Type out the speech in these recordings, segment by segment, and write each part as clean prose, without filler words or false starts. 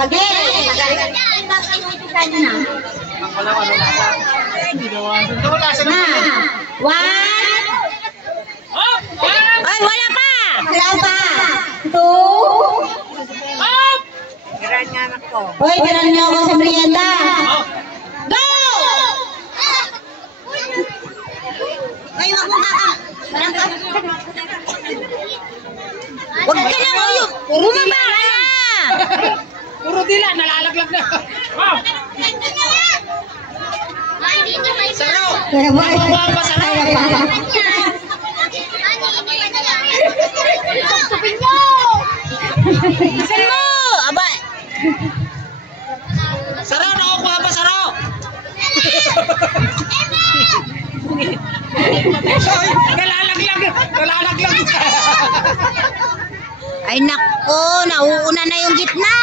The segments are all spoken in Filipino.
Lagi. Wala ano lasa. Hindi nawasan. Ito wala sa Na. naman. 1. Hop! Ay, wala pa! Wala pa. 2. Hop! Hoy, tiran niyo ako sa merienda. Hop! Go! Ay, wag mo kaka. Huwag ka lang, uyo! Bumaba ka na! Puro dila, nalalaglag na. Hop! Saraw! Kaya ba? Kaya pa. Saan mo? Aba, Saraw, nakukuha pa, saraw! Ay, nalalaglag! Nalalaglag! ay nako, nauuna na yung gitna!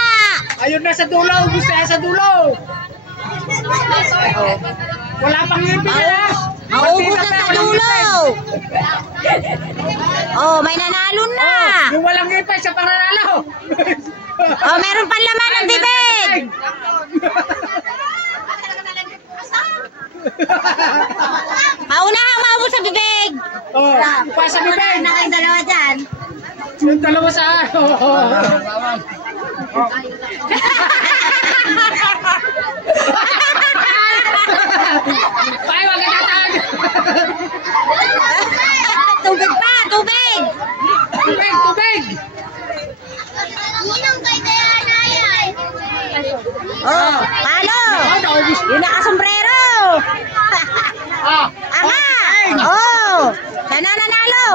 Ayun na sa dulo, gusto na sa dulo. Wala pang ngipin na. Maubos na sa dulo! Oh, may nanalo na! Yung walang ngipin sa pananalo. Oh, meron pang laman ng bibig! Maunahang maubos sa bibig! Oh, pa sa bibig. Na kayong dalawa dyan. Yung dalawa sa ano. Ay, wag ka tatawag. Tubig pa! Tubig! Tubig, tubig. Oh, palo! Oh, naubos. Yung nakasombrero! Ah, Aha! Oh! Siya na nanalo!